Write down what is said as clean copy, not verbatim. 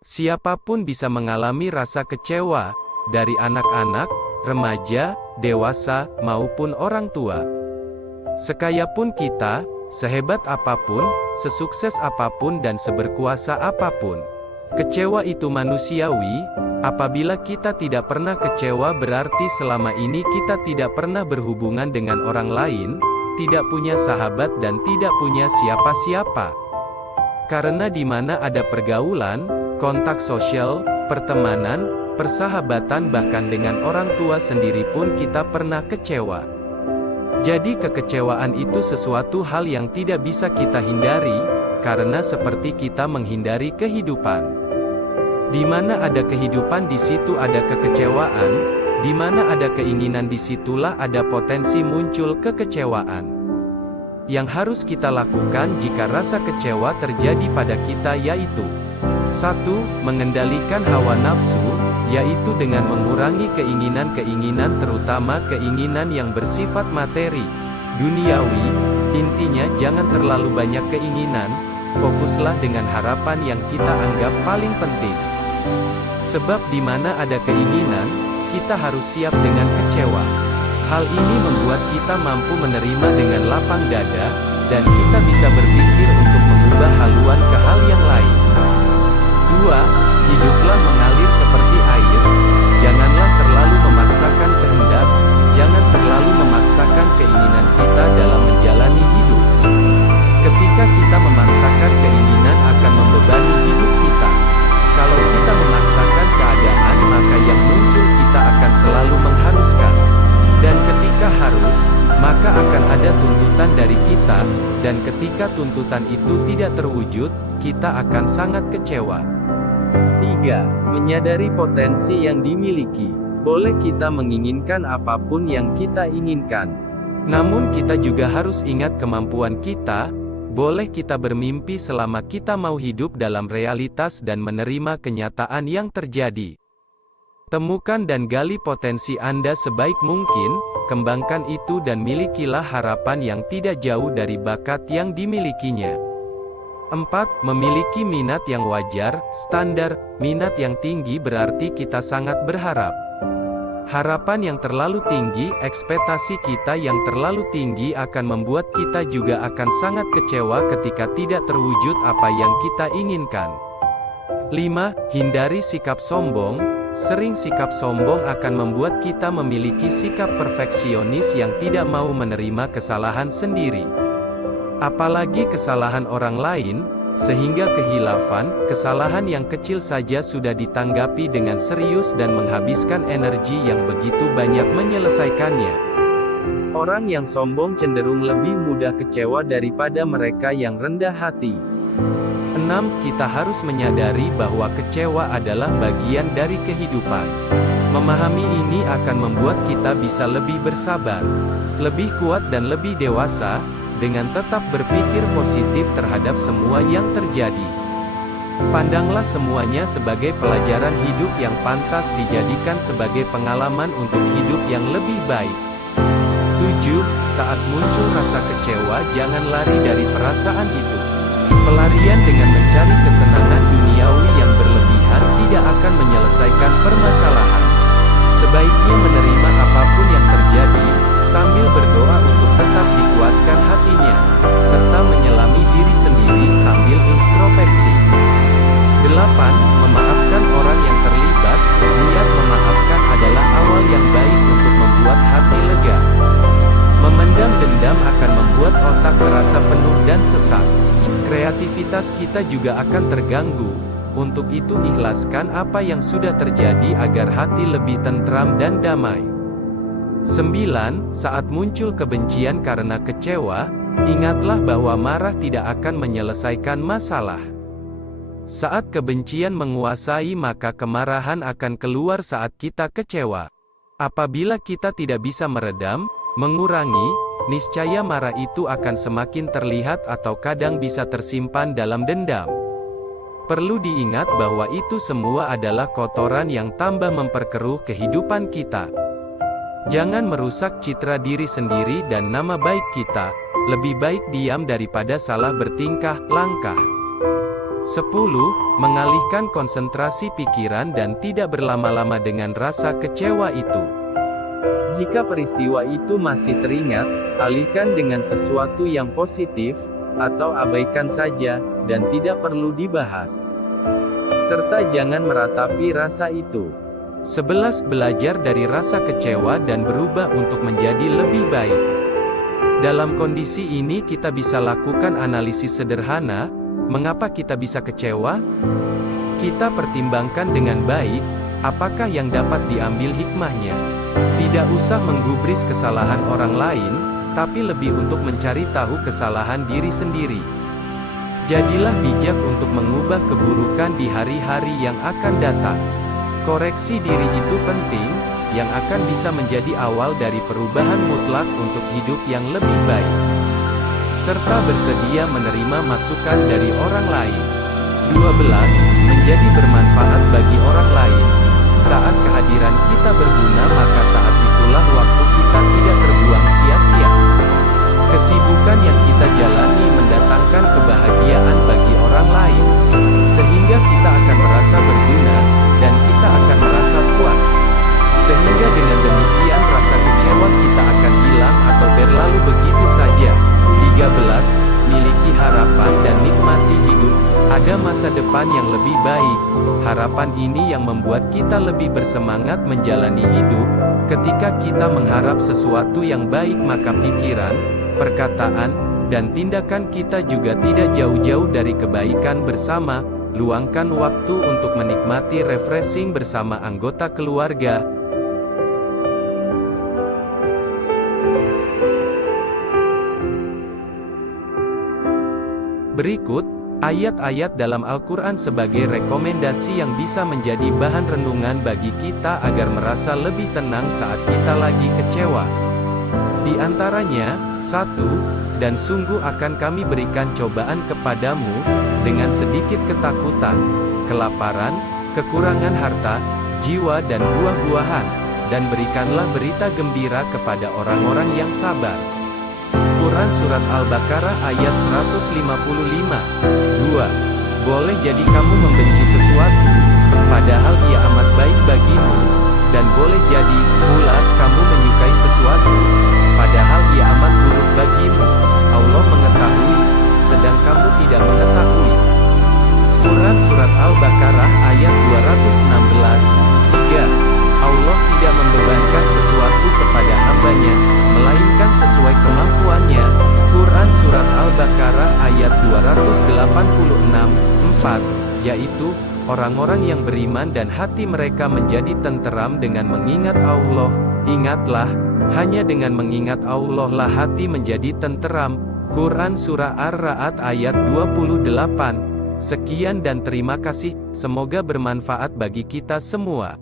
Siapapun bisa mengalami rasa kecewa, dari anak-anak, remaja, dewasa, maupun orang tua. Sekaya pun kita, sehebat apapun, sesukses apapun dan seberkuasa apapun. Kecewa itu manusiawi. Apabila kita tidak pernah kecewa berarti selama ini kita tidak pernah berhubungan dengan orang lain, tidak punya sahabat dan tidak punya siapa-siapa. Karena di mana ada pergaulan, kontak sosial, pertemanan, persahabatan bahkan dengan orang tua sendiri pun kita pernah kecewa. Jadi kekecewaan itu sesuatu hal yang tidak bisa kita hindari, karena seperti kita menghindari kehidupan. Di mana ada kehidupan di situ ada kekecewaan, di mana ada keinginan disitulah ada potensi muncul kekecewaan. Yang harus kita lakukan jika rasa kecewa terjadi pada kita yaitu 1. Mengendalikan hawa nafsu, yaitu dengan mengurangi keinginan-keinginan terutama keinginan yang bersifat materi, duniawi. Intinya jangan terlalu banyak keinginan, fokuslah dengan harapan yang kita anggap paling penting. Sebab di mana ada keinginan, kita harus siap dengan kecewa. Hal ini membuat kita mampu menerima dengan lapang dada, dan kita bisa berpikir untuk mengubah haluan ke hal yang lain. 2. Hiduplah mengalir seperti air. Janganlah terlalu memaksakan kehendak, jangan terlalu memaksakan keinginan kita dalam menjalani hidup. Ketika kita memaksakan keinginan akan membebani hidup kita. Kalau kita memaksakan keadaan maka yang muncul kita akan selalu mengharuskan. Dan ketika harus, maka akan ada tuntutan dari kita, dan ketika tuntutan itu tidak terwujud, kita akan sangat kecewa. 3. Menyadari potensi yang dimiliki. Boleh kita menginginkan apapun yang kita inginkan. Namun kita juga harus ingat kemampuan kita. Boleh kita bermimpi selama kita mau hidup dalam realitas dan menerima kenyataan yang terjadi. Temukan dan gali potensi Anda sebaik mungkin, kembangkan itu dan milikilah harapan yang tidak jauh dari bakat yang dimilikinya. 4. Memiliki minat yang wajar, standar. Minat yang tinggi berarti kita sangat berharap. Harapan yang terlalu tinggi, ekspektasi kita yang terlalu tinggi akan membuat kita juga akan sangat kecewa ketika tidak terwujud apa yang kita inginkan. 5. Hindari sikap sombong. Sering sikap sombong akan membuat kita memiliki sikap perfeksionis yang tidak mau menerima kesalahan sendiri. Apalagi kesalahan orang lain, sehingga kehilafan, kesalahan yang kecil saja sudah ditanggapi dengan serius dan menghabiskan energi yang begitu banyak menyelesaikannya. Orang yang sombong cenderung lebih mudah kecewa daripada mereka yang rendah hati. 6. Kita harus menyadari bahwa kecewa adalah bagian dari kehidupan. Memahami ini akan membuat kita bisa lebih bersabar, lebih kuat dan lebih dewasa, dengan tetap berpikir positif terhadap semua yang terjadi. Pandanglah semuanya sebagai pelajaran hidup yang pantas dijadikan sebagai pengalaman untuk hidup yang lebih baik. 7. Saat muncul rasa kecewa jangan lari dari perasaan itu. Pelarian dengan mencari kesenangan duniawi yang berlebihan tidak akan menyelesaikan permasalahan. Sebaiknya menerima apapun yang terjadi, sambil berdoa untuk tetap dikuatkan hatinya, serta menyelami diri sendiri sambil introspeksi. 8. Memaafkan orang yang terlibat. Niat memaafkan adalah awal yang baik untuk membuat hati lega. Memendam dendam akan membuat otak terasa penuh dan sesak. Kreativitas kita juga akan terganggu. Untuk itu ikhlaskan apa yang sudah terjadi agar hati lebih tentram dan damai. 9. Saat muncul kebencian karena kecewa, ingatlah bahwa marah tidak akan menyelesaikan masalah. Saat kebencian menguasai maka kemarahan akan keluar saat kita kecewa. Apabila kita tidak bisa meredam, mengurangi, niscaya marah itu akan semakin terlihat atau kadang bisa tersimpan dalam dendam. Perlu diingat bahwa itu semua adalah kotoran yang tambah memperkeruh kehidupan kita. Jangan merusak citra diri sendiri dan nama baik kita. Lebih baik diam daripada salah bertingkah, langkah. 10. Mengalihkan konsentrasi pikiran dan tidak berlama-lama dengan rasa kecewa itu. Jika peristiwa itu masih teringat, alihkan dengan sesuatu yang positif, atau abaikan saja, dan tidak perlu dibahas. Serta jangan meratapi rasa itu. 11. Belajar dari rasa kecewa dan berubah untuk menjadi lebih baik. Dalam kondisi ini kita bisa lakukan analisis sederhana, mengapa kita bisa kecewa? Kita pertimbangkan dengan baik, apakah yang dapat diambil hikmahnya. Tidak usah menggubris kesalahan orang lain, tapi lebih untuk mencari tahu kesalahan diri sendiri. Jadilah bijak untuk mengubah keburukan di hari-hari yang akan datang. Koreksi diri itu penting, yang akan bisa menjadi awal dari perubahan mutlak untuk hidup yang lebih baik. Serta bersedia menerima masukan dari orang lain. 12. Menjadi bermanfaat bagi orang lain. Saat kehadiran kita berguna, maka saat itulah waktu kita tidak terbuang sia-sia. Kesibukan yang kita jalani mendatangkan kebahagiaan bagi orang lain, sehingga kita akan merasa berguna, dan kita akan merasa puas. Sehingga dengan demikian rasa kecewa kita akan hilang atau berlalu begitu saja. 13. Miliki harapan dan nikmati hidup. Ada masa depan yang lebih baik. Harapan ini yang membuat kita lebih bersemangat menjalani hidup. Ketika kita mengharap sesuatu yang baik, maka pikiran, perkataan, dan tindakan kita juga tidak jauh-jauh dari kebaikan bersama. Luangkan waktu untuk menikmati refreshing bersama anggota keluarga. Berikut, ayat-ayat dalam Al-Quran sebagai rekomendasi yang bisa menjadi bahan renungan bagi kita agar merasa lebih tenang saat kita lagi kecewa. Di antaranya, 1. Dan sungguh akan kami berikan cobaan kepadamu, dengan sedikit ketakutan, kelaparan, kekurangan harta, jiwa dan buah-buahan, dan berikanlah berita gembira kepada orang-orang yang sabar. Quran Surat Al-Baqarah ayat 155. 2. Boleh jadi kamu membenci sesuatu, padahal ia amat baik bagimu, dan boleh jadi pula kamu menyukai sesuatu, padahal ia amat buruk bagimu. Allah mengetahui, sedang kamu tidak mengetahui. Quran Surat Al-Baqarah ayat 216. 3. Allah tidak membebankan sesuatu kepada hambanya, melainkan sesuai kemampuannya. Quran Surat Al-Baqarah ayat 286. 4. Yaitu, orang-orang yang beriman dan hati mereka menjadi tenteram dengan mengingat Allah. Ingatlah, hanya dengan mengingat Allah lah hati menjadi tenteram. Quran Surah Ar-Ra'd ayat 28. Sekian dan terima kasih, semoga bermanfaat bagi kita semua.